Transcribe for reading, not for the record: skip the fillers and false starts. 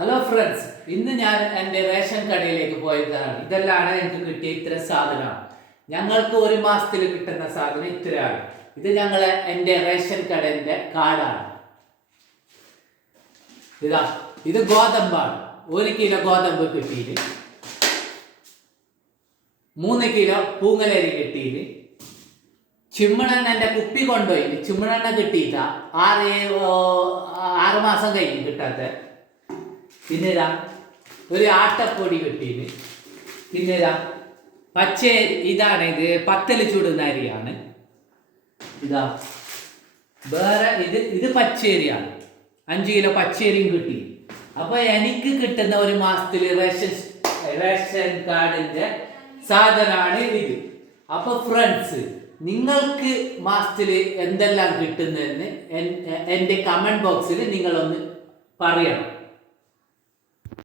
Hello friends, ഇന്ന് ഞാൻ എൻ്റെ റേഷൻ കടയിലേക്ക് പോയതാണ്. ഇതെല്ലാം എനിക്ക് കിട്ടിയ ഇത്തരം സാധനമാണ്. ഞങ്ങൾക്ക് ഒരു മാസത്തിൽ കിട്ടുന്ന സാധനം ഇത്രയാണ്. ഇത് എൻ്റെ റേഷൻ കടയുടെ കാർഡാണ്. ഇത് ഗോതമ്പാണ്. 1 കിലോ ഗോതമ്പ് കിട്ടിയിന്, 3 കിലോ പൂങ്ങലരി കിട്ടിയിന്, ചിമ്മണെണ്ണ എൻ്റെ കുപ്പി കൊണ്ടുപോയിന്. ചിമ്മണെണ്ണ കിട്ടിയിട്ട 6 മാസം കഴിഞ്ഞ് കിട്ടാത്ത. പിന്നെ ഒരു ആട്ടപ്പൊടി കിട്ടീന്. പിന്നെ പച്ചരി, ഇതാണ് ഇത് പത്തല് ചുടുന്ന അരിയാണ്. വേറെ ഇത് പച്ചരിയാണ്. 5 കിലോ പച്ചരിയും കിട്ടി. അപ്പൊ എനിക്ക് കിട്ടുന്ന ഒരു മാസത്തിൽ റേഷൻ കാർഡിന്റെ സാധനമാണ് ഇത്. അപ്പൊ ഫ്രണ്ട്സ്, നിങ്ങൾക്ക് മാസത്തിൽ എന്തെല്ലാം കിട്ടുന്നതെന്ന് എൻ്റെ കമന്റ് ബോക്സിൽ നിങ്ങളൊന്ന് പറയണം.